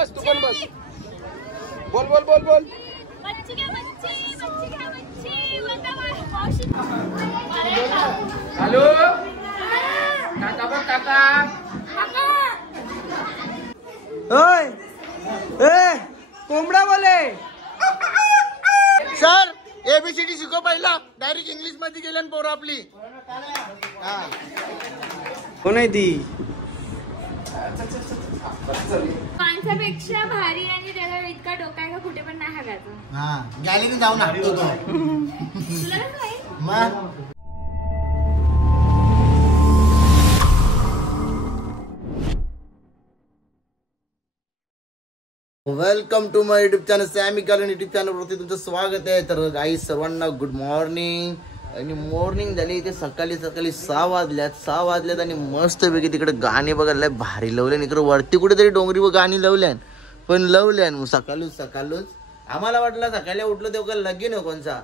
बस तू पण बस. बोल बोल बोल बोल. हॅलो काका बघ काका. ओय ए कोंबडा बोले. सर एबीसीडी शिकव पहिला. डायरेक्ट इंग्लिश मध्ये गेल्या पोरं आपली. कोण आहे ती? माणसापेक्षा भारी आणि त्याला इतका डोका आहे का कुठे पण नाही हागायचं. हा गॅलरी जाऊन हाकतो तो. तुला कसं माहित? Welcome to my YouTube channel. Sammy कॉलन युट्यूब चॅनल वरती तुमचं स्वागत आहे. तर गाईस सर्वांना गुड मॉर्निंग. आणि मॉर्निंग झाली इथे सकाळी 6 वाजल्यात आणि मस्त पैकी तिकडे गाणी बघायला भारी लावल्यान. इकडे वरती कुठेतरी डोंगरी व गाणी लावल्यान पण लावल्यान सकाळूच आम्हाला वाटलं सकाळी उठलो तेव्हा लगीन आहे कोणचा.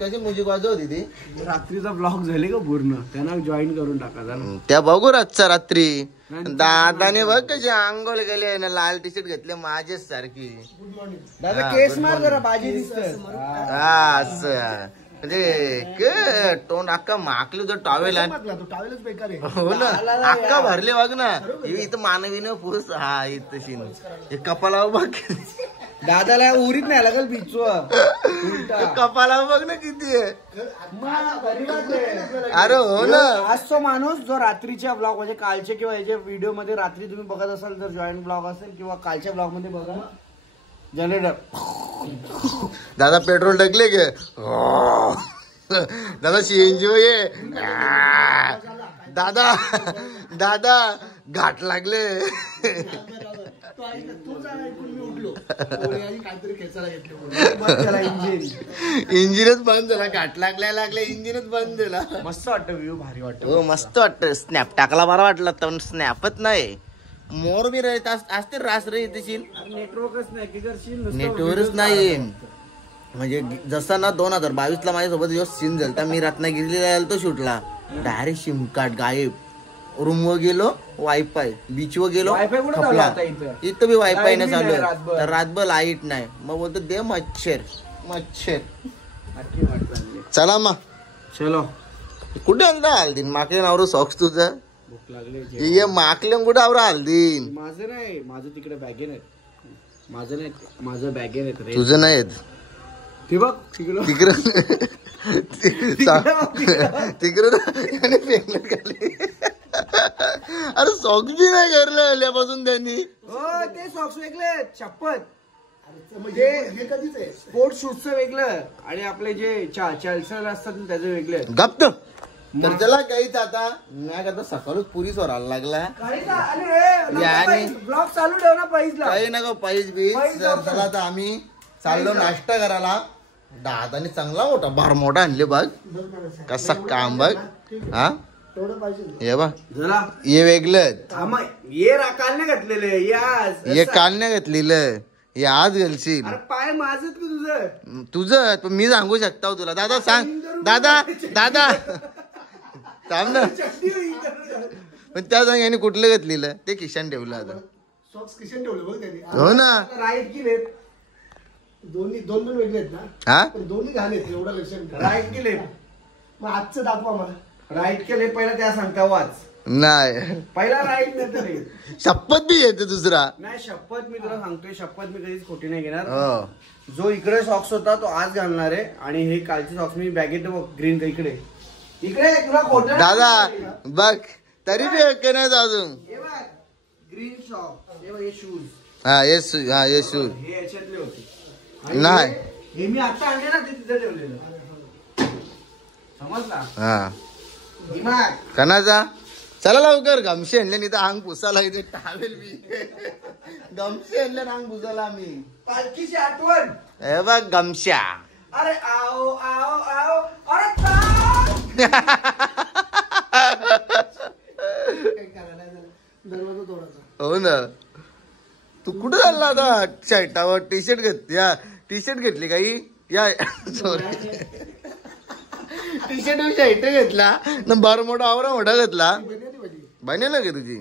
कशी म्युझिक वाजवती ती. रात्रीचा ब्लॉग झाले का पूर्ण? त्यांना जॉईन करून टाका. त्या बघू रातचा रात्री. दादाने बघ कशी आंघोळ गेले ना, लाल टी शर्ट घेतले माझेच सारखी. दादा केस मार जरा बाजी दिसत. हा असं म्हणजे तोंड अख्खा माकले तो टॉवेल हो ना, अख्खा भरले बघ ना. इथं मानवी न पुरुष. हा इथं कपाला बघ. दादाला उरीत नाही लागल बिचू. कपाला बघ ना किती आहे. अरे हो ना. आज तो माणूस जो रात्रीच्या ब्लॉग म्हणजे कालचे किंवा याच्या व्हिडिओ मध्ये रात्री तुम्ही बघत असाल तर जॉईंट ब्लॉग असेल किंवा कालच्या ब्लॉग मध्ये बघा. जनरेटर दादा पेट्रोल टाकले गे. दादा सीएनजी ये. दादा घाट लागले. इंजिनच बंद झाला. घाट लागले इंजिनच बंद झाला. मस्त वाटतं व्ह्यू, भारी वाटतं. हो मस्त वाटतं. स्नॅप टाकला बरा वाटला पण स्नॅपच नाही. मोर बी राहत असते रास रे तशी. नेटवर्कच नाही. नेटवर्कच नाही. म्हणजे जसा ना 2022 माझ्यासोबत जो सीन झाला मी रत्नागिरीला गेलो तो शूटला. डायरेक्ट सिम कार्ड गायब. रूम वर गेलो वायफाय. बीच वर गेलो इथं बी वायफाय नाही चालू आहे. तर रातभर लाईट नाही. मग बोलतो दे मच्छर. चला मग चलो. कुठे हल्दीन माकले नावर सॉक्स तुझं. भूक लागली. ये माकले कुठे आवर हल्दीन. माझं नाही, माझं तिकडे बॅगेन आहेत. माझं नाही, माझं बॅगेन आहेत. तुझं नाही ते बघ तिकडं अरे सॉक्स बी नाही घरला आल्यापासून त्यांनी. हो ते सॉक्स वेगळे शपथ. म्हणजे हे कधीच आहे. स्पोर्ट शूजचं वेगळं आणि आपले जे चालसर असतात त्याचं वेगळं. गप्प. तर त्याला काहीच आता नाही आता सकाळच पुरी सोरायला लागला. ब्लॉग चालू ठेव ना पाहिजे. काही नका पाहिजे. चला आता आम्ही चाललो नाश्ता करायला. दादाने चांगला मोठा बार मोठा आणले बघ. कसा काम बघ. हा हे बघ हे वेगळं. ये काल नाही घातलेलं. हे काल नाही घातलेलं. हे आज घालशील. पाय माझं तुझं मी सांगू शकता तुला. दादा सांग. दादा थांब ना. पण त्या सांग याने कुठलं घातलेलं ते खिशान ठेवलं. आता सॉक्स खिशान ठेवलं बघ त्यांनी. हो ना. राईट की लेफ्ट दोन वेगळे आहेत ना. हा दोन्ही घाण आहेत एवढं लक्षात. राईट की लेफ्ट. मग आजचं दाखवा मला. राईट के लेफ्ट पहिला त्या सांगता वाच. नाही पहिला राईट नंतर शपथ बी येते दुसरा. नाही शपथ मी तुला सांगतोय. शपथ मी कधीच खोटी नाही घेणार. जो इकडे सॉक्स होता तो आज घालणार आहे आणि हे कालचे सॉक्स मी बॅगेत ग्रीन इकडे तुला खोटं. दादा बघ तरी बी नाही अजून. ग्रीन सॉक्स हे शूज. हे शूज हे याच्यातले होते. नाही हे मी आता आणले ना ते तिथे ठेवलेलं. समजला. हा कणाचा. चला लवकर. गमशे आणले नाही तर अंग पुसायला इथे टावेल मी. गमशे आणले अंग पुसायला आम्ही. पालखीची आठवण. हे बघ गमशा. अरे आओ आओ आओ. अरे हो ना. तू कुठे चालला आता. शर्टावर टी शर्ट घेतली काही. या सॉरी टी शर्ट घेतला ना. बार मोठा आवरा मोठा घेतला. बनेल का तुझी.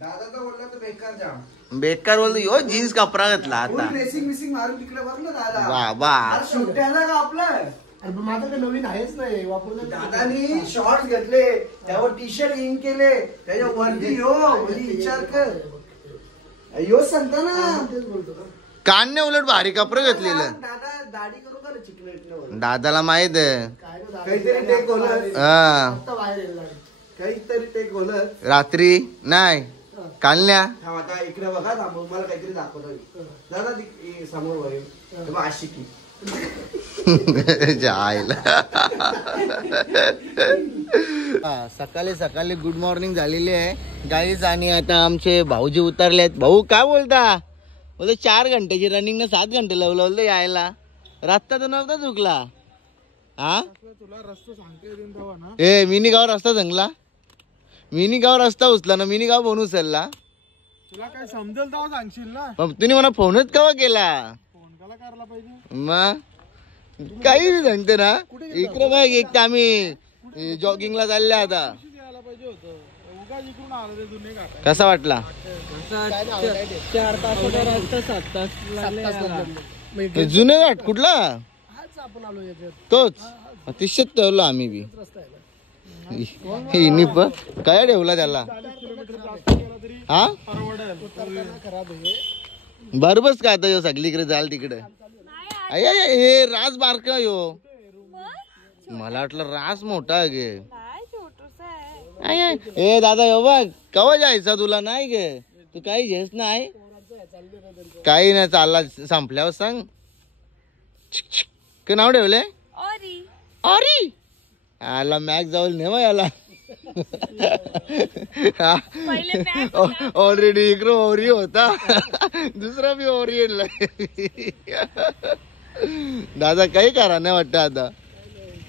दादा तर बोलला तर बेकार जाम. बेकार बोलतो यो जीन्स कपडा घातला आता रेसिंग मिसिंग मारून तिकडे बघ ना दादा बाबा सुट्ट्याला का आपलं अरे पण माझं काही नवीन आहेच नाही वापरून दादानी शॉर्ट्स घेतले त्यावर टी शर्ट इन केले त्याच्या वरती विचार कर यो सांगता ना तेच बोलतो का कानने उलट भारी कपडे घेतलेलं दादा दाढी करू का रे चिकन दादाला माहित आहे काय ना दादा, काहीतरी टेक होलं हा आता बाहेर यायला लागलं. काहीतरी टेक होलं रात्री नाही कालन्या हा आता इकडे बघा थांबून मला काहीतरी दाखवतो दादा समोर वळेल आशिकी सकाळी सकाळी गुड मॉर्निंग झालेली आहे गाईज आणि आता आमचे भाऊजी उतरले आहेत. भाऊ काय बोलता बोलतो 4 घंट्याची रनिंग ना 7 घंटे लावलं यायला रस्ता तर नव्हता चुकला हा तुला रस्ता सांगते देऊन तेव्हा ना ए मिनी गाव रस्ता सांगला मिनी गाव रस्ता उचला ना मिनी गाव बनवू उचलला तुला काय समजेल तेव्हा सांगशील ना पण तुम्ही मला फोनच केव्हा केला फोन कला करायला पाहिजे मग काही बी सांगते ना इकडे बघ एक तर आम्ही जॉगिंगला चालले आता यायला पाहिजे होतं उगाच इकडून आलं ते जुने घाट कसा वाटला 4 तासाचा रस्ता 7 तास लागले ते जुने घाट कुठला हाच आपण आलो याच्यात तोच तिशत ठेवलो आम्ही बी रस्ता आहे हिनी काय ठेवला त्याला 40 किलोमीटर जास्त गेला तरी हा परवडेल खराब आहे बरोबरच का आता यो सगळीकडे जाल तिकडे हे रास बारका यो मला वाटलं रास मोठा आहे गे ए दादा यो बघ कवा जायचा तुला नाही गे तू काही घेस नाही काही नाही चालला संपल्यावर सांग काय नाव ठेवले अरे आला मॅक जाऊन नेवा याला ऑलरेडी इकडं ओरी होता दुसरा बी ओरियन दादा काही करा नाही वाटत आता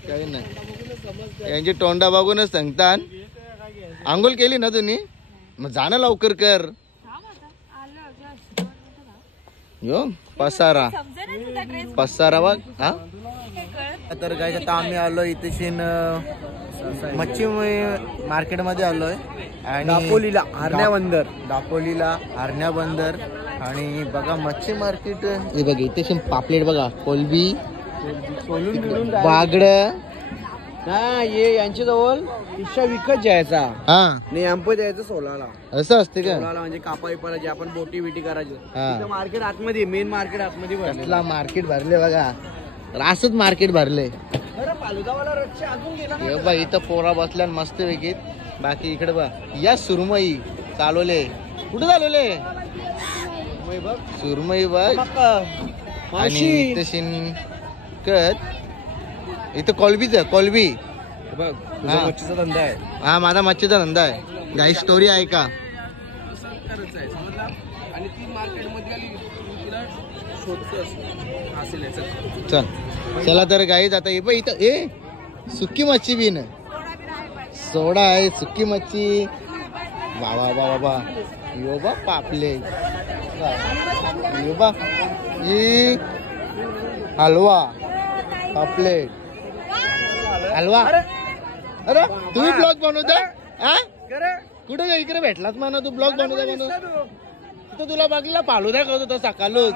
काही नाही यांची तोंडा बघूनच सांगतात आंघोळ केली ना तुम्ही मग जाणं लवकर कर यो पसारा बघ हा तर काय आता आम्ही आलो इथे मच्छी मार्केट मध्ये आलोय आणि दापोलीला हरण्या बंदर दापोलीला हरण्या बंदर आणि बघा मच्छी मार्केट हे बघा इथे पापलेट बघा कोलबी बागड ये यांच्या जवळ रिक्षा विकत जायचा हा नाही आंप जायचं सोलाला असं असते का सोलाला म्हणजे कापाई पडायची आपण बोटी बिटी करायची हा. मार्केट आतमध्ये मेन मार्केट आतमध्ये कसला मार्केट भरले बघा रासच मार्केट भरले फालुदावाला रस्ते अजून गेला हे बघ इथं पोरा बसल्या मस्त वेगळी बाकी इकडे बघ या सुरमई चालवले कुठे चालवले सुरमई बघ आणि इथं शिनकत इथं कोलबीच आहे कोलबी बघ हा. मच्छीचा धंदा आहे हा माझा मच्छीचा धंदा आहे काही स्टोरी आहे का आणि ती मार्केट मध्ये आली तिला चल चला तर गाईज आता हे इथं ए सुकी मच्छी बी ना सोडा आहे सुकी मच्छी बाबा बाबा यो बा पापले यो बा ही हलवा पापलेट हलवा अरे तुम्ही ब्लॉग बनवता हा कुठे ग इकडे भेटलाच म्हणा तू ब्लॉग बनवता तो तुला बघला फालुदा करत होता सकाळूच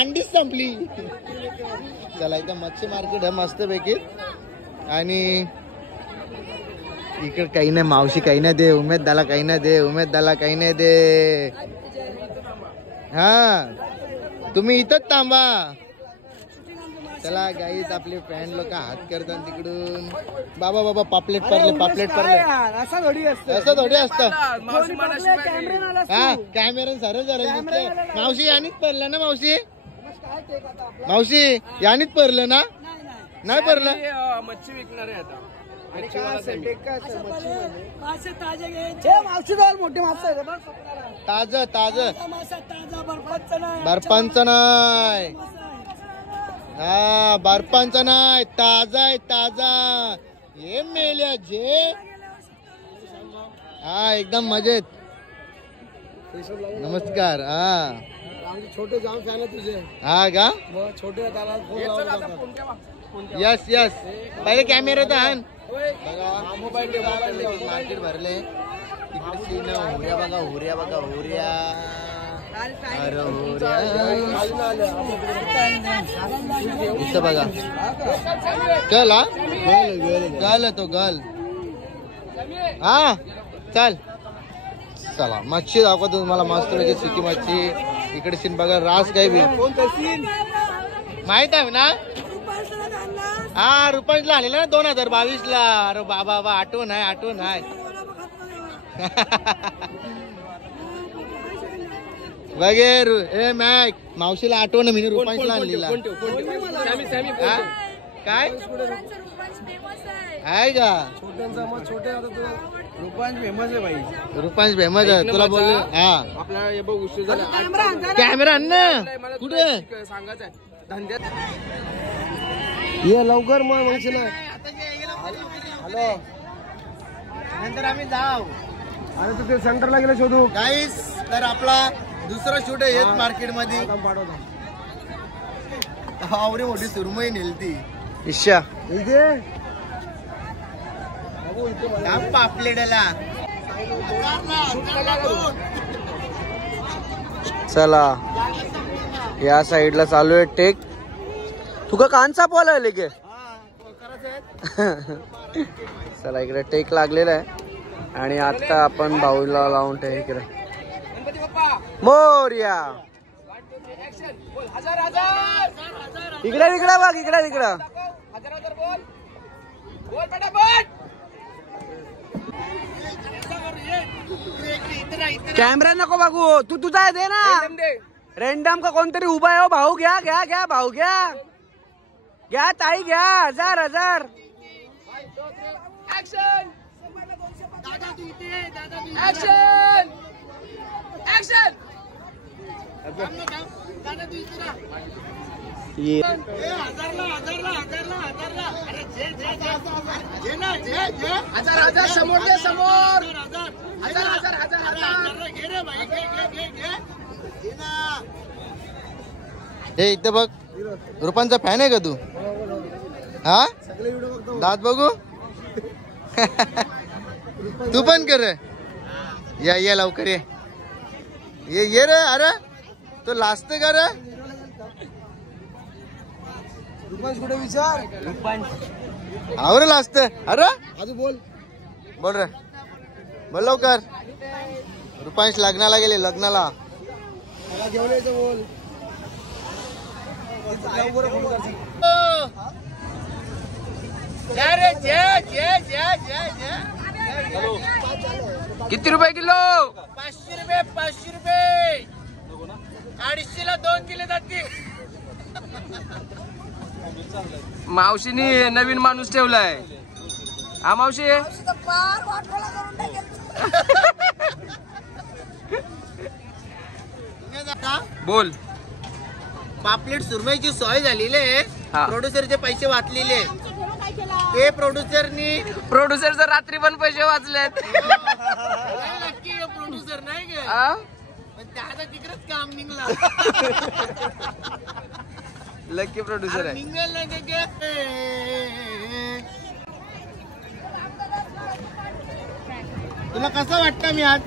अंडीच संपली चला इथं मच्छी मार्केट आहे मस्त पैकी आणि इकडे काही नाही मावशी काही नाही दे उमेद दाला काही नाही दे उमेद दाला काही नाही दे हा तुम्ही इथंच थांबा चला गाईत आपले फ्रेंड लोक हात करतात तिकडून बाबा बाबा पापलेट पडले असा थोडी असतं असं थोडी असतं हा कॅमेरा सरळ सरळ मावशी यानीच पडलं ना मावशी यानीच पडलं ना नाही पडलं मच्छी विकणार आहे आता मोठे मासा ताज बर्फांचं नाही हा बर्फांचा नाही ताजा आहे ताजा हे मेल्या जे हा एकदम मजेत नमस्कार हा छोटे जाम फॅन आहे तुझे हा का छोटे यस यस पहिले कॅमेरा तर आण मार्केट भरले तिकडे सीन हुऱ्या बघा हुऱ्या बघा हुऱ्या अरे हुऱ्या इथं बघा गल हा गल तो गल हा चल चला मच्छी दाखवतो तुम्हाला मस्त पैकी सुकी मच्छी इकडे सीन बघा रास काय बी माहित आहे ना हा रुपयाला आलेला ना 2022 ला अरे बाबा बा आठवण आहे वगैरे ए मॅक मावशीला आठवण मी रुपयाला आणलेला काय आहे का रुपांश फेमस आहे तुला बोलले हा कॅमेरा आण ना कुठे ये लवकर मग हॅलो नंतर आम्ही जाऊ अरे तू ते सेंटरला गेलं शोधू गाईस तर आपला दुसरा शूट आहे हेच मार्केट मध्ये आवडी मोठी सुरमई नेलती इच्छा इथे पापलेटला चला या साईडला चालू आहे टेक तुका कांचा पोल आहे लेके चला इकडे टेक लागलेला आहे आणि आता आपण बाऊला लावून टेक इकडे मोर्या इकडे बघ इकडे कॅमेरा नको बघू तू तुझा आहे दे ना रॅन्डम का कोणतरी उभा आहे भाऊ घ्या भाऊ घ्या ताई घ्या 1000 समोर हे इथं बघ रुपांचा फॅन आहे का तू हा दात बघू तू पण कर या लवकर ये रे अरे तो लाजत का रे कुठे विचार आवर लाजत अरे आजू बोल रे बोल लवकर रुपांश लग्नाला गेले लग्नाला घेऊन यायचं बोल किती रुपये किलो 500 रुपये 250ला 2 किलो जातील मावशीनी नवीन माणूस ठेवलाय हा मावशी बोल पापलेट सुरमईची सोय झालेली आहे प्रोड्युसरचे पैसे वाचलेले ते प्रोड्युसरचे रात्री पण पैसे वाचलेत नक्की प्रोड्युसर नाही का पण त्याचा तिकडेच काम निघला लकी प्रोड्युसर आहे निघेल नाही तुला कसं वाटतं मी आज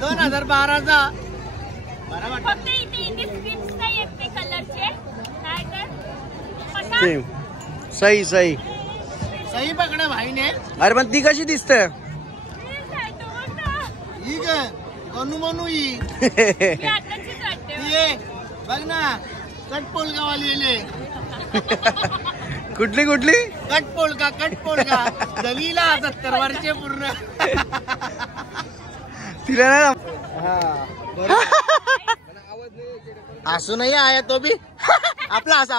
2012चा बरं वाटतं सही सही पकडा भाईने अरे पण ती कशी दिसते ही ग मनू ही बघ ना कटपोलगावाली कुठली कटपोलगा दलीला 70 वर्षे पूर्ण तिला ना असूनही आहे तो भी आपलाच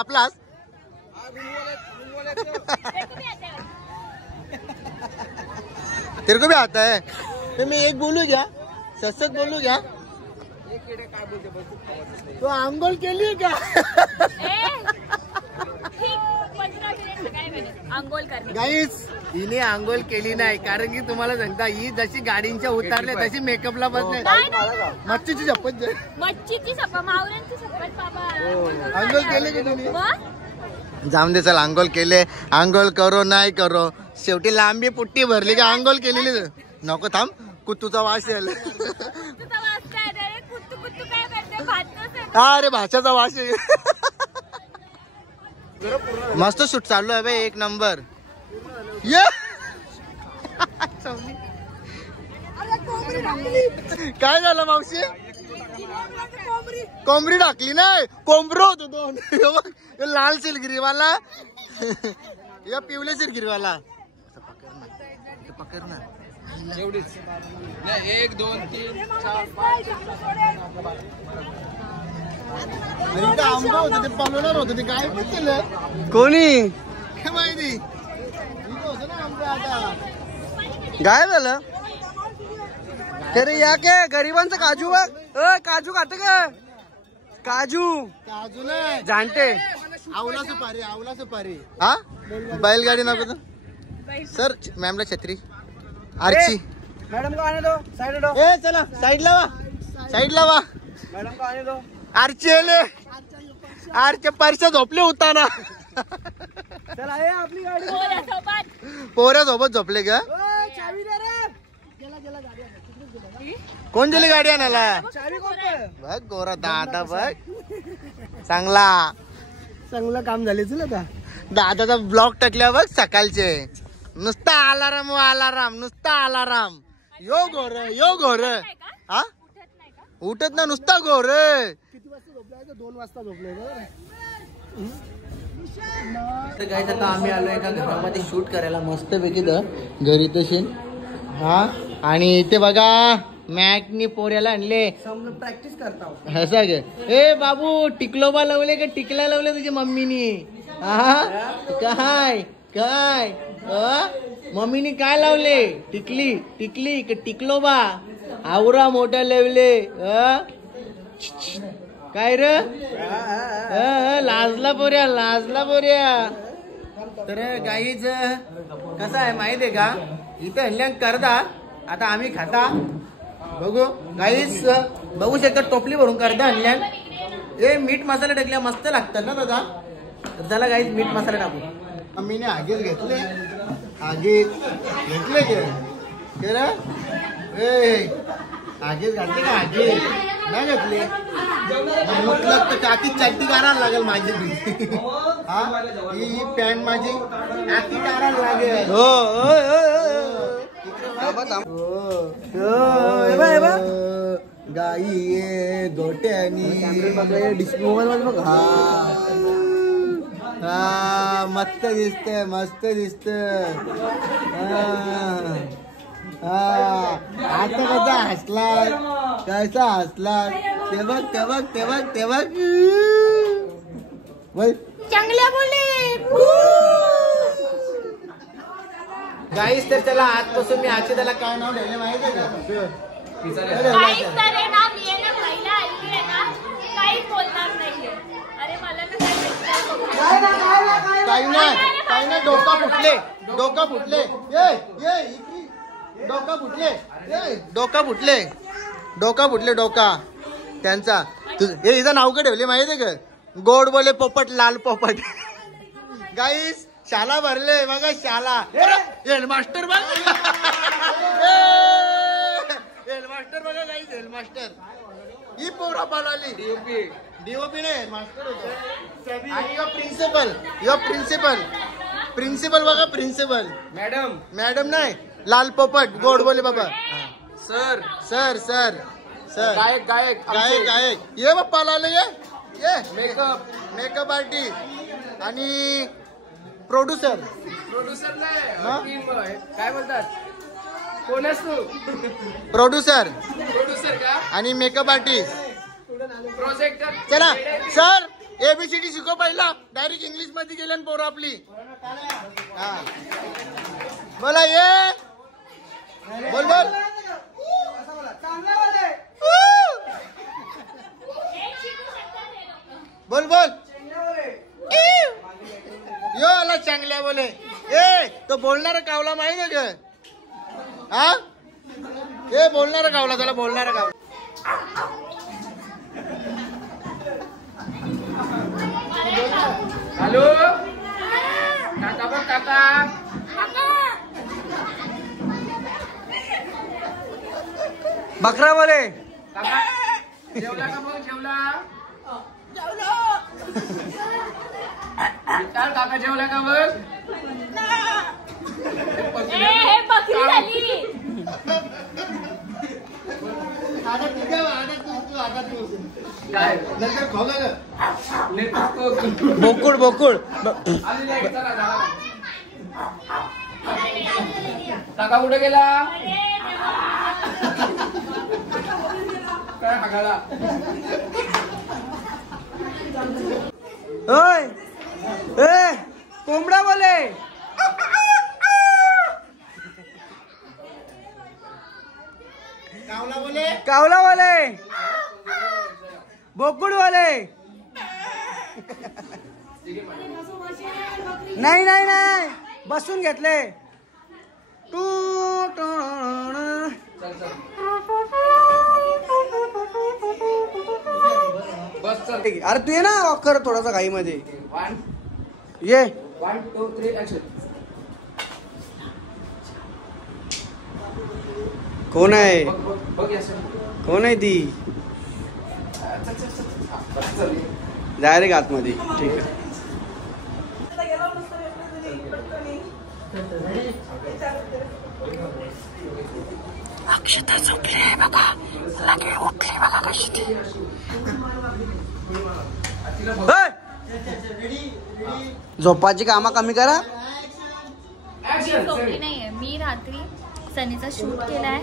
तेरे को भी आता है तो मैं एक बोलू क्या ससत बोलू क्या तो आंघोळ केली का गाईस हिने आंघोळ केली नाही कारण की तुम्हाला सांगता ही जशी गाडींच्या उतारल्या तशी मेकअपला बसले मच्छीची शपथ मच्छीची शपथ मावऱ्यांची शपथ बाबा आंघोळ केली की तुम्ही जाऊन दे चल आंघोळ केले आंघोळ करो नाही करो शेवटी लांबी पुट्टी भरली का आंघोळ केलेली नको थांब कुत्तूचा वास येईल अरे भाषाचा वास येईल मस्त शूट चालू आहे बे एक नंबर ये काय झालं मावशी कोंबडी टाकली नाही कोंबरो होतो दोन लाल सिलगिरीवाला या पिवले सिलगिरीवाला पकड ना एवढीच नाही 1 2 3 4 5 आंबा होतं ते पलवणार होतं ते काय पण केलं कोणी काय माहिती होतं ना आंबा आता काय झालं अरे या काय गरिबांचं काजू बघ काजू खात का काजू काजू नाही जाणते आवला सुपारी हा बैलगाडी नको तर सर मॅमला छत्री आरची मैडम को आने दो साइड दो ए चला साईडला वा मैडम को आने दो आरची आरच्या परशा झोपले होताना चल आए आपली गाडी पोऱ्या सोबत झोपले का चावी दे रे कोण दिली गाडी आणायला चावी कोण बघ गोरा दादा बघ चांगला चांगलं काम झाले तुला आता दादाचा ब्लॉक टाकल्या बघ सकाळचे नुसता अलाराम नुसता अलाराम यो घोर हा उठत ना नुसता घोर किती वाजता झोपलाय 2 वाजता झोपलाय तर काय आता आम्ही आलोय एका घरामध्ये शूट करायला मस्त पैकी घरी तशी हा आणि इथे बघा मॅकनी पोऱ्याला आणले प्रॅक्टिस करता असं गे ए बाबू टिकलोबा लावले का टिकला लावले तुझ्या मम्मीनी हा काय काय मम्मीनी काय लावले टिकली का टिकलोबा आवरा मोठा लावले काय रे लाजला पोऱ्या तर गाईच कसं आहे माहिती आहे का इथे हल्ल्यान करदा आता आम्ही खाता बघू गाईस बघू शकता टोपली भरून करदा हल्ल्यान ए मीठ मसाला टाकल्या मस्त लागतात ना दादा तर त्याला गाईस मीठ मसाला टाकू मम्मीने आगीच घेतले आगीच घातले का आगीच नाही घेतली मुतलक तर टाकी चड्डी काढायला लागेल माझी हा ही पॅन्ट माझी टाकी काढायला लागेल गाई ये गोट्यानी मोबाईल बघ हा मस्त दिसतंय आता कसा हसलाय ते बघ चांगल्या बोले गाईस तर त्याला आजपासून मी आजचे त्याला काय नाव ठेवले माहिती आहे का काहीच नाही ना मी आहे ना पहिला आली आहे ना काहीच बोलणार नाहीये अरे मला ना काही नाही डोका फुटले डोका त्यांचा हे इथं नाव का ठेवले माहिती आहे का गोड बोले पोपट लाल पोपट गाईस शाला भरले बघा शाला हेडमास्टर बघ हेडमास्टर बघा गाईस हेडमास्टर ही पोरा पालाली डीओपी नाही हेडमास्टर होतो आणि यो प्रिन्सिपल बघा प्रिन्सिपल मॅडम नाही लाल पोपट गोड बोले बाबा सर गायक ये बाप्पा लाले ये मेकअप आर्टिस्ट आणि प्रोड्युसर काय बोलतात कोण असतो प्रोड्युसर आणि मेकअप आर्टिस्ट प्रोजेक्टर चला सर एबीसीडी शिकव पहिला डायरेक्ट इंग्लिश मध्ये गेल्या पोरं आपली बोला ये बोल यो आला चांगल्या बोले ए तो बोलणारा कावला माहिती आहे का हा ए बोलणारा कावला त्याला बोलणारा कावला हॅलो काका बकरा बोले काका जेवला का मग जेवला विठ्ठल काका जेवला का मग हे बकरी झाली. काय बोकुड बोकुड काका कुठे गेला अरे देवा. काय हागाला ओय ए कोंबडा बोले कावला बोले बोकुड बोले नाही नाही नाही बसून घेतले टू टू बस चल अरे तू ये ना वॉक कर थोडासा घाई मध्ये 1 ये 1 2 3 ऍक्शन कोण आहे बघ या कोण आहे ती डायरेक्ट आतमध्ये ठीक आहे अक्षता झोपले बघा लगे उठले बघा कशी ती झोपाची कामं कमी करा. मी झोपली नाहीये. मी रात्री सनीचा शूट केलाय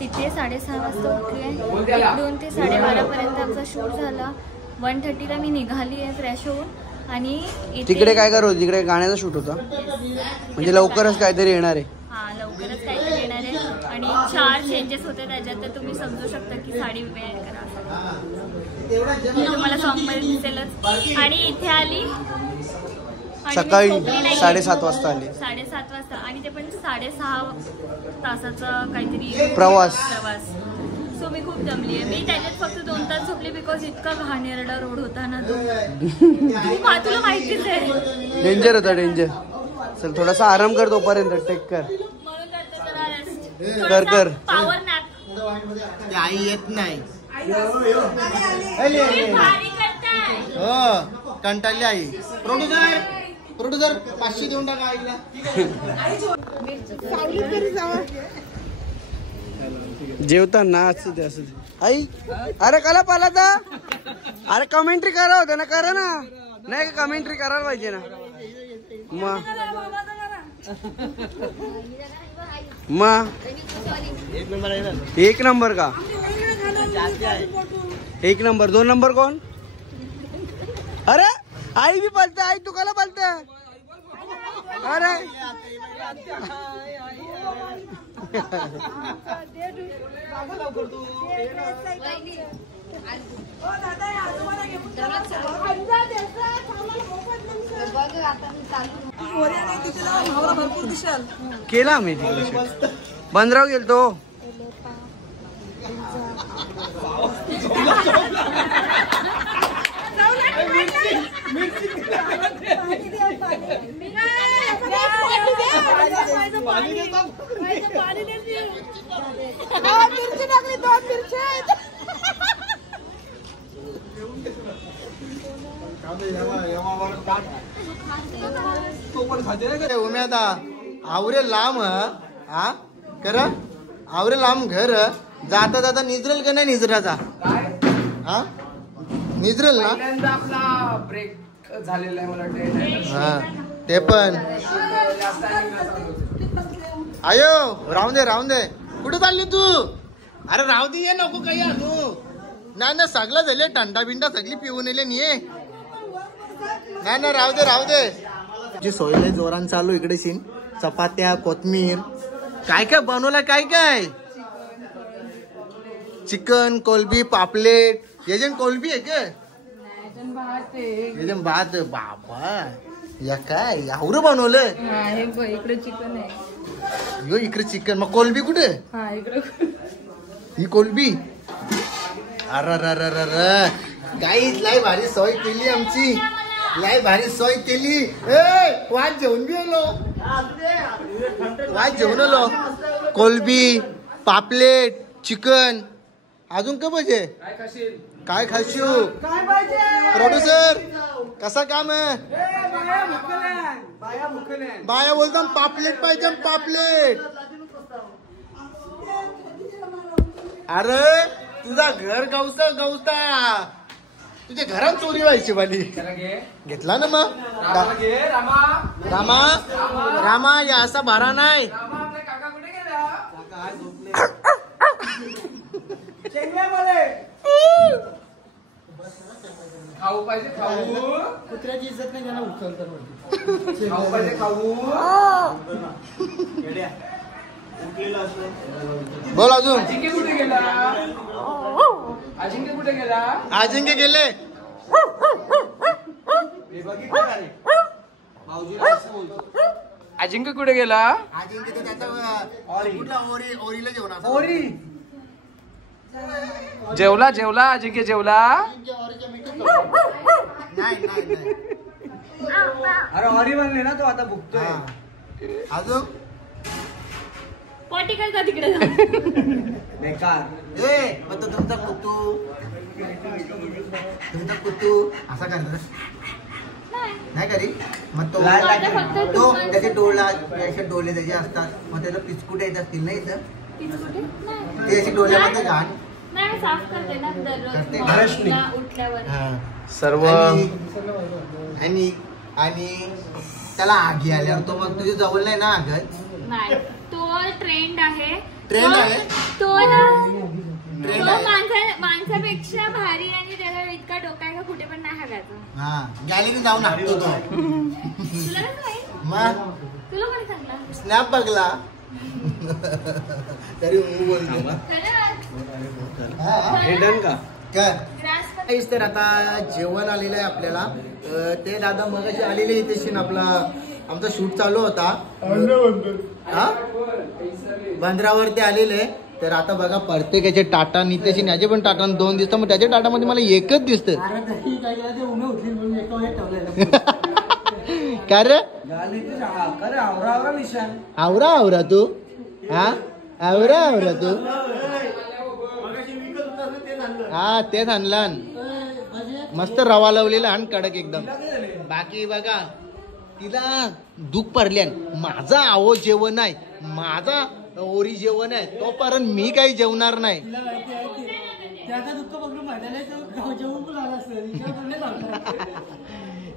तिथे 6:30 वाजता उठली. इकडून ते 12:30 पर्यंत आमचा शूट झाला. 1:30ला मी निघाली आहे फ्रेश होऊन आणि तिकडे काय करत होती? तिकडे गाण्याचा शूट होता म्हणजे लवकरच काहीतरी येणार आहे. हा लवकरच काहीतरी येणार आहे आणि 4 चेंजेस होते त्याच्यात तर तुम्ही समजू शकता की साडी वेअर करा तुम्हाला सॉन्ग मध्ये दिसेलच. आणि इथे आली आणि सकाळी मी झोपली नाहीये. 7:30 वाजता आली. 7:30 वाजता आणि ते पण 6.5 तासाचा काहीतरी प्रवास. सो मी खूप दमली आहे. मी त्याच्यात फक्त 2 तास झोपले बिकॉज इतका घाणेरडा रोड होता ना तो तुला माहितीच आहे डेंजर होता डेंजर. चल थोडासा आराम कर तोपर्यंत टेक कर म्हणून करते जरा रेस्ट कर कर. पॉवर नॅप ते आई येत नाही भारी करताय. हो कंटाळली आई. प्रोड्युसर 500 देऊन टाका आईला. जेवताना असू दे असू दे. आई अरे कला पाला तर अरे कमेंट्री करा होतं ना करा ना. नाही का कमेंट्री करायला पाहिजे ना मग एक नंबर का 1 नंबर 2 नंबर कोण? अरे आई भी पलते आई तू कला पलते अरे केला आम्ही तिकडे बंदराव गेलतो. उम्यादा आवरे लांब हा कर आवरे लांब घर जाता जाता निजरेल का नाही निजराचा हा निजरेल ना पहिल्यांदा आपला ब्रेक झालेला आहे मला वाटतं. हा ते पण आयो राहून दे कुठे चालली तू? अरे राहू दे ये नको काही तू नाही ना सगळं झाले टंडा बिंडा सगळी पिऊन येले नाही ना राहू दे जी सोयले जोरान चालू इकडे शिन चपात्या कोथमीर काय काय बनवला काय चिकन कोलबी पापलेट एजंट कोलबी आहे का एजंट भात बाबा या काय आवरं बनवलं इकडे चिकन आहे. यो इकडे चिकन मग कोलबी कुठे? ही कोलबी अर गाईच लाई भारी सोय केली आमची लय भारी सोय केली. वाज जेवण गेलो, वाज जेवण आलो. कोलबी, पापलेट, चिकन, अजून काय पाहिजे? काय खाशील? प्रोड्युसर कसा काम आहे? बाया बोलतो पापलेट पाहिजे, पापलेट. अरे तुझा घर गवसा गवता, तुझ्या घरात चोरी व्हायची बाली. घेतला ना मग रामा. रामा या असा भारा नाही. खाऊ पाहिजे, खाऊ. कुत्र्याची इज्जत नाही त्यांना उचलतात. खाऊ पाहिजे, खाऊ. बोल अजून. अजिंक्य कुठे गेला? अजिंक्य कुठे गेला? अजिंक्य गेले. अजिंक्य कुठे गेला? अजिंक्य त्याचा ओरीला जेवण. ओरी जेवला, जेवला. अजिंक्य जेवला. नाही नाही नाही. अरे ऑरी बनले ना तो, आता भुकतोय. अजून पॉटी कर का तिकडे जाऊन. बेकार. मग तो तुमचा कुतू असा करणार नाही करी. मग तो त्याचे डोळे त्याचे असतात, मग त्याला पिचकुट येत असतील ना इथं. ते असे डोळ्यामध्ये घाण नाही साफ करते ना दररोज करते. morning उठल्यावर. सर्व आणि आणि त्याला आगी आल्यावर तो मग तुझ्या जवळ नाही ना आगत. नाही तो ट्रेंड आहे. ट्रेंड आहे? तो ना ट्रेंड तो आहे. माणसापेक्षा भारी आणि त्याला इतका डोका आहे का कुठे पण नाही हागायचं. हा गॅलरी जाऊन हाकतो तो. तुला कसं माहित? मग तुला कोणी सांगला? स्नॅप बघला तरी बोलतो. हिडन का? ग्रास तर आता जेवण आलेलं आहे आपल्याला. ते दादा मगाशी आलेले इथे आपला आमचा शूट चालू होता. हा बंदरावरती आलेले. तर आता बघा प्रत्येकाचे टाटा नितेश याचे पण टाटा 2 दिसतात. मग त्याच्या टाटामध्ये मला एकच दिसत. काय रे आवरा आवरा तू. हा आवरा आवरा तू. हा तेच आणला. मस्त रवा लावलेला आणि कडक एकदम. बाकी बघा तिला दुःख पडल्यान माझा आવો जेवण आहे, माझा ओरी जेवण आहे, तोपर्यंत मी काही जेवणार नाही.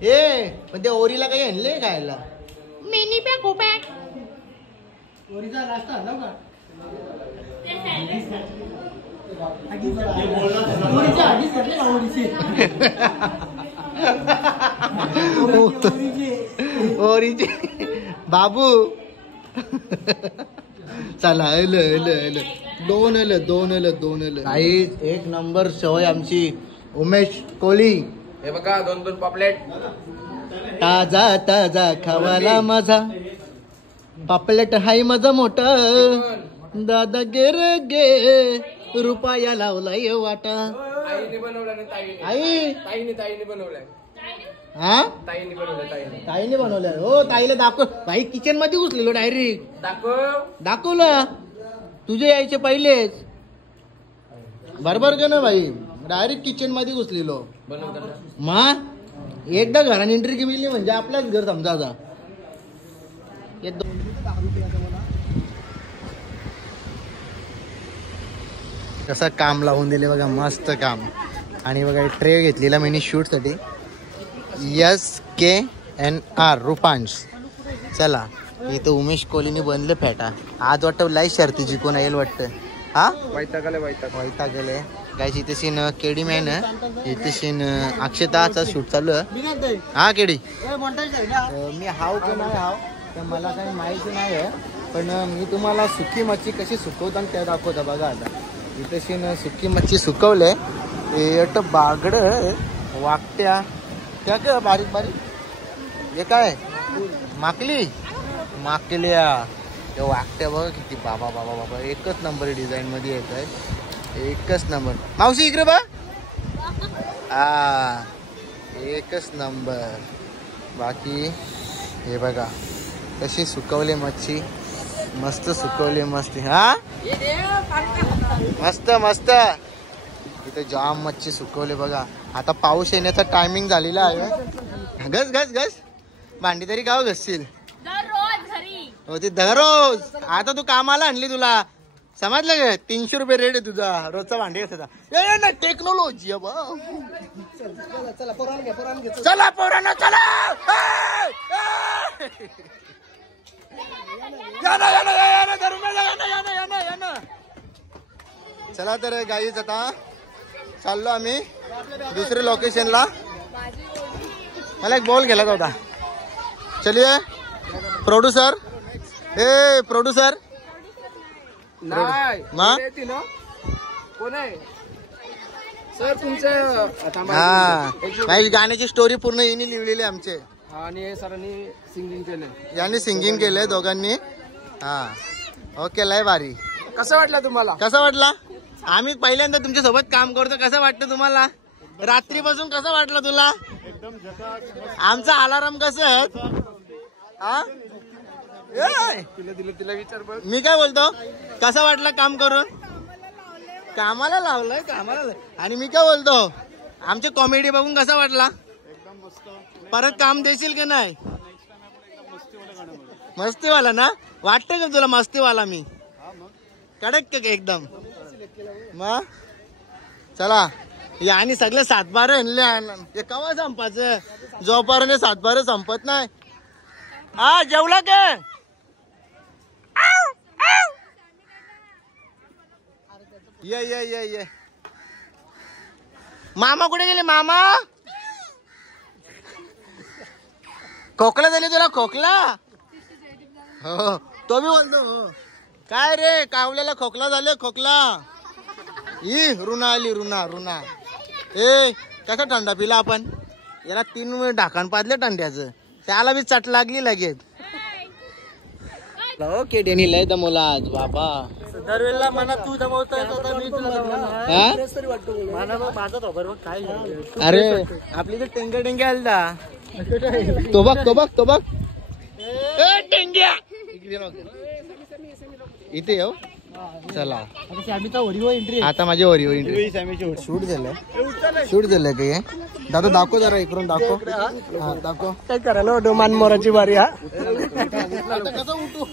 ए पण त्या ओरीला काही आणले खायला? मिनी पॅक हो पॅक. ओरीचा नाश्ता आणला का? ओरीचे बाबू चला दोन आलं. एक नंबर सवय आमची. उमेश कोहली हे बघा 2 पापलेट. ताजा ताजा खावाला माझा पापलेट हाय माझा मोठा. दादा गे रुपया लावलाय वाटा. आईने बनवलं ना, ताईने बनवलंय. हा ताईने बनवलं. ताईने बनवलं. हो ताईला दाखव. भाई किचन मध्ये घुसलेलो डायरेक्ट. दाखवलं तुझे यायचे पहिलेच. बरोबर का ना भाई? डायरेक्ट किचन मध्ये घुसलेलो. मग एकदा घराने एंट्री केली म्हणजे आपल्याच घर समजा. आता कसं काम लावून दिले बघा, मस्त काम. आणि बघा ट्रे घेतलेला मिनी शूट साठी. SKNR रूपांश. चला इथं उमेश कोहलीने बनले फेटा. आज वाटतं लाई शर्ती जिंकून येईल वाटतं. हा वैतागले गायची इथे सीन केडी मॅन. इथे सीन अक्षताचा शूट चालू आहे. हा केडी मी हाव की नाही हाव तर मला काही माहिती नाही आहे, पण मी तुम्हाला सुकी मच्छी कशी सुकवतात त्या दाखवता बघा. आता इथे सीन सुकी मच्छी सुकवले. बागड वाकट्या त्या काय बारीक बारीक हे काय माकल्या त्या वाकट्या बघा किती. बाबा एकच नंबर डिझाईन मध्ये येत आहे. एकच नंबर. मावशी इकडे बा. एकच नंबर. बाकी हे बघा कशी सुकवली मच्छी, मस्त सुकवली मस्त. हा मस्त मस्त. इथे जाम मच्छी सुकवली बघा. आता पाऊस येण्याचा टायमिंग झालेला आहे. घस घस घस भांडी तरी गाव घसशील हो ती दररोज. आता तू कामाला आणली तुला समजलं का? 300 रुपये रेट आहे तुझा रोजचा भांडी घासायचा. टेक्नॉलॉजी चला पोरांनो चला. चला तर गाईच आता चाललो आम्ही दुसऱ्या लोकेशनला. मला एक बॉल गेला होता. चलिए प्रोड्युसर. ए प्रोड्युसर कोण आहे सर तुमचं? हा गाण्याची स्टोरी पूर्ण यांनी लिहिलेली आमचे आणि सरांनी सिंगिंग केलं. यांनी सिंगिंग केलंय दोघांनी. हा ओके लय भारी. कसं वाटलं तुम्हाला? कसं वाटला? आम्ही पहिल्यांदा तुमच्या सोबत काम करतो. कसं वाटतं तुम्हाला? रात्रीपासून कसं वाटलं तुला? आमचा अलाराम कसं? हा तिला विचार बघ. मी काय बोलतो कसं वाटलं काम करून? कामाला लावलंय कामाला. आणि मी काय बोलतो आमची कॉमेडी बघून कसा वाटला? परत काम देशील की नाही? मस्तीवाला ना वाटतं का तुला? मस्तीवाला मी कडक एकदम. मग चला या आणि सगळे 7-12 आणले. कवा संपायचं? जोपर्यंत 7-12 संपत नाही. हा जेवला का? ये ये ये ये. मामा कुठे गेले? मामा खोकला झाली तुला? खोकला हो तो बी बोलतो. काय रे कावल्याला खोकला झाले? खोकला ही रुना आली. रुना रुना. ए कसा थंडा पिला आपण? याला 3 ढाकण पाजले थंड्याचं. त्याला बी चट लागली लगेच. ओके डेनी लय दमवला आज बाबा. दरवेळेला मना तू दमवतोय मी तुला काय. अरे आपली तर टेंग्या टेंग्या आलता. तो बघ तो बघ तो बघ. टेंग्या इथे येऊ. चला आता माझी ओरिओ एंट्री शूट झालंय काय? दादा दाखव जरा इकडून दाखव. हा दाखव. काय करायला डोमान मोराची बारी. हा आता कसं उठू?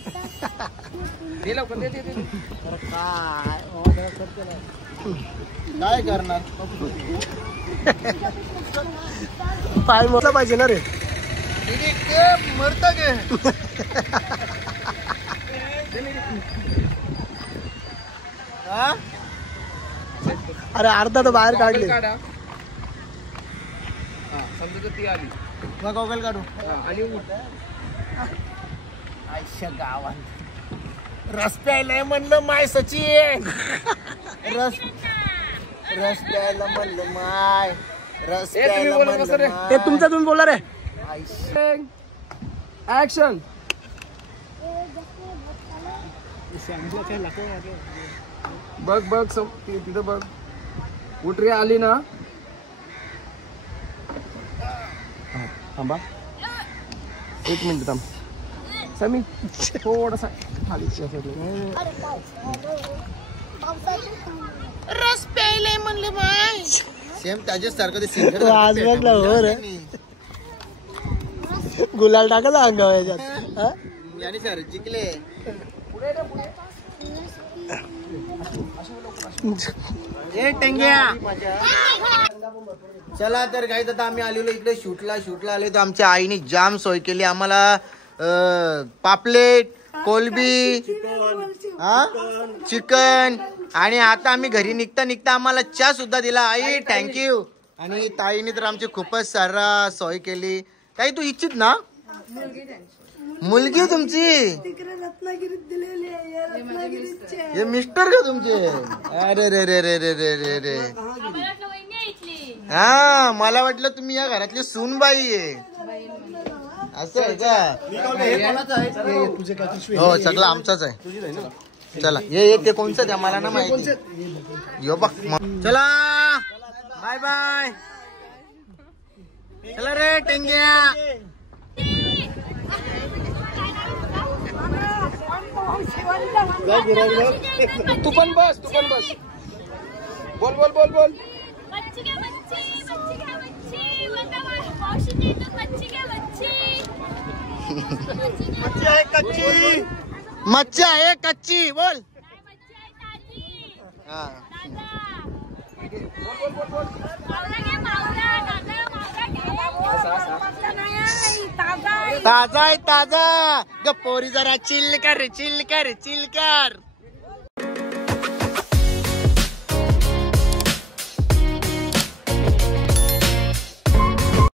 काय करणार? पाय मोठा पाहिजे ना रे. मरत गे. अरे अर्धा तर बाहेर काढले. समजा ती आली मग गॉगल काढू. आणि आयशा गावात रस प्यायला म्हणलं माय सचिन. रस प्यायला म्हणलं माय. रस प्यायला म्हणलं माय. ते तुमचा तुम्ही बोला रे. ऍक्शन. बघ बघ तिथं बघ. उठ रे आली ना. थांबा 1 मिनिट थांब. समी थोडासा खाली. रस प्यायला म्हणलं माय. सेम त्याच्यासारखं ते सिंगर आज बघला हो रे. गुलाल टाकायचा अंगावर याच्यात. याने सर जिंकले. चला तर काही आता आम्ही आलेलो इकडे शूटला आलो तर आमच्या आईने जाम सोय केली आम्हाला. पापलेट कोलबी चिकन आणि आता आम्ही घरी निघता आम्हाला चहा सुद्धा दिला. आई थँक्यू. आणि ताईने तर आमची खूपच सारा सोय केली. ताई तू इच्छित ना? मुलगी तुमची? हे मिस्टर का तुमचे? अरे रे रे रे रे रे रे रे. हा मला वाटलं तुम्ही या घरातली सूनबाई आहे. असं आहे का? हो सगळं आमचाच आहे. चला हे ते कोणचं द्या मला ना माहिती. यो बघ चला बाय बाय. चला रे टेंग्या. तू पण बस बोल बोल बोल बोल. मच्छी घ्या मावशी मच्छी घ्या मच्छी आहे कच्ची. मच्छी आहे कच्ची बोल. हा ताजा आहे ताजा. गप्पोरी जरा चिल कर.